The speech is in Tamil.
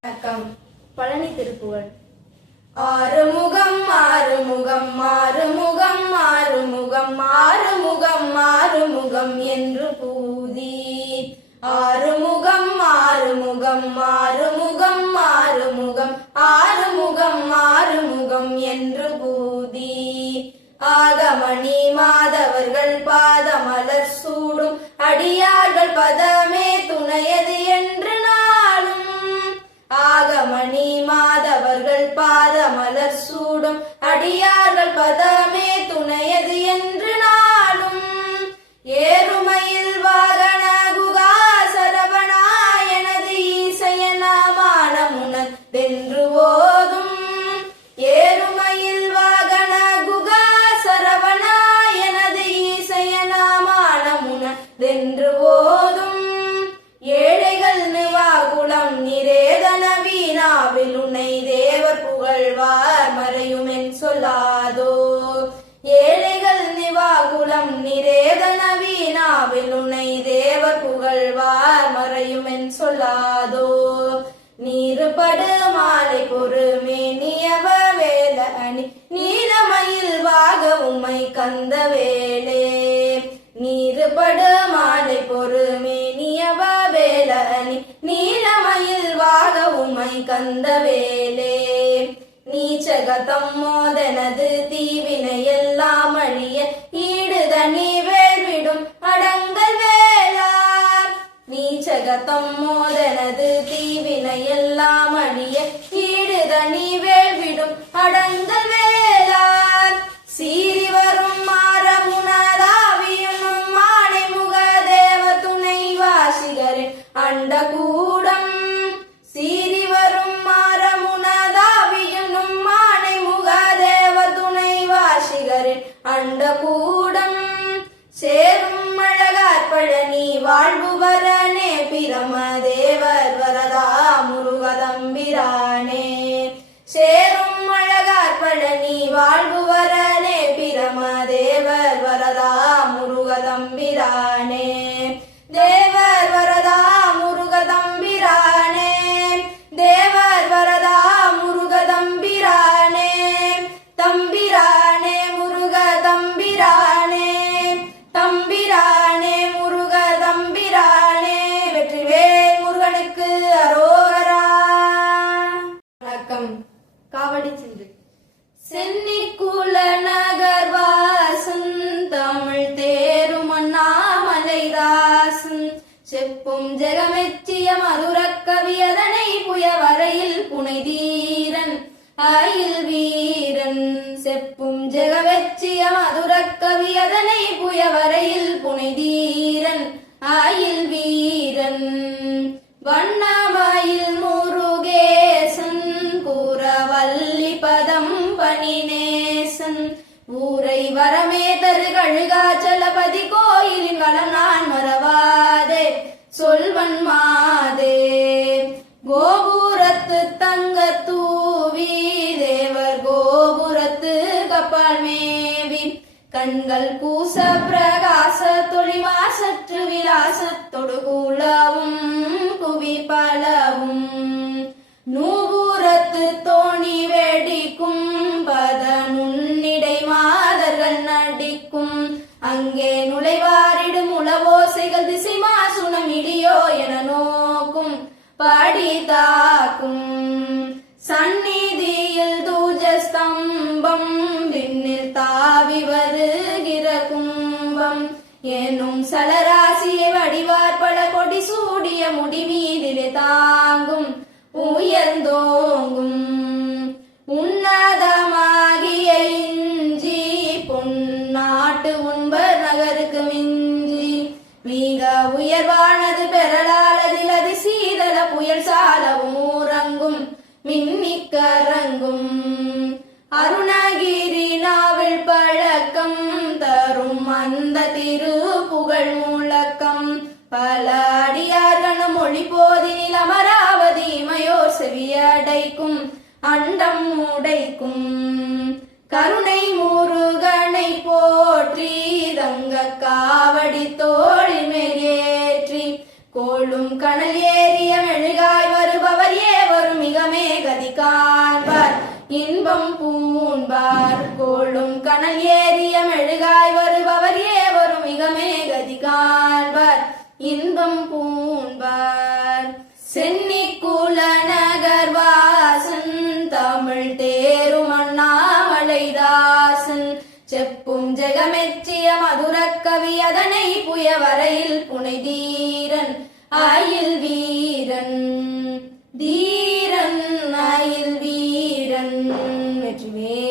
வணக்கம். பழனி திருப்புகழ். ஆறுமுகம் ஆறுமுகம் ஆறுமுகம் ஆறுமுகம் ஆறுமுகம் ஆறுமுகம் என்று பதமே துணையது மறையும் சொல்லாதோ ஏழைகள் நிவாகுலம் நிரேதன வீணாவில் உன்னை தேவர் புகழ்வார் மறையும் என் சொல்லாதோ? நீருபடு மாலை பொறுமே நியவ வேல அணி நீலமயில் வாக உமை கந்த வேலே நீருபடு மாலை பொறுமே நியவ வேல அணி நீலமயில் வாக உமை கந்த வேலே நீச்சகதம் மோதனது தீவினை எல்லாம் அழிய ஈடுதனி வேள்விடும் அடங்கல் வேளார். நீச்சகத்தம் மோதனது தீவினை எல்லாம் அழிய அண்ட கூடம் சேரும் அழகார் பழனி வாழ்வு வரனே பிரம தேவர் வரதா முருகதம்பிரானே. சேரும் அழகார் பழனி வாழ்வு புனை தீரன் ஆயில் வீரன் செப்பும் ஜெகவெச்சிய மதுர கவியதனை புயவரையில் புனை தீரன் ஆயில் வீரன். வண்ணமயில் முருகேசன் கூறவல்லி பதம் பணிநேசன். ஊரை வரமே தரு கழுகாச்சலபதி கோயிலின் வளம் நான் மறவாதே. சொல்வன் மாதே. கண்கள் கூச பிரகாச தொழிவா சற்று விலாசத்தொடு கூலவும் குவி பலவும். நூபுரத்து தோணி வெடிக்கும் பதனுன்னிடை மாதர்கள் நடிக்கும். அங்கே நுழைவாரிடும் உளவோசைகள் திசை மாசுணம் இடியோ என நோக்கும் பாடி தாக்கும். சந்நிதியில் தூஜ ஸ்தம்பம் தாவி வருகிற கும்பம். எனும் சலராசியை வடிவார் பல கொடி சூடிய முடிவி திரு புகழ் முழக்கம். பல அடியார்கணம் மொழி போதினில் அமராவதி மயோர் செவியடைக்கும். அண்டம் உடைக்கும். கருணை துன்பம் பூண்பார். சென்னி குல நகர்வாசன் தமிழ் தேரும் அண்ணாமலைதாசன். செப்பும் ஜெகமெச்சிய மதுரக்கவி அதனை புயவரையில் புனைதீரன். ஆயில் வீரன் தீரன் ஆயில் வீரன். வெற்றிவே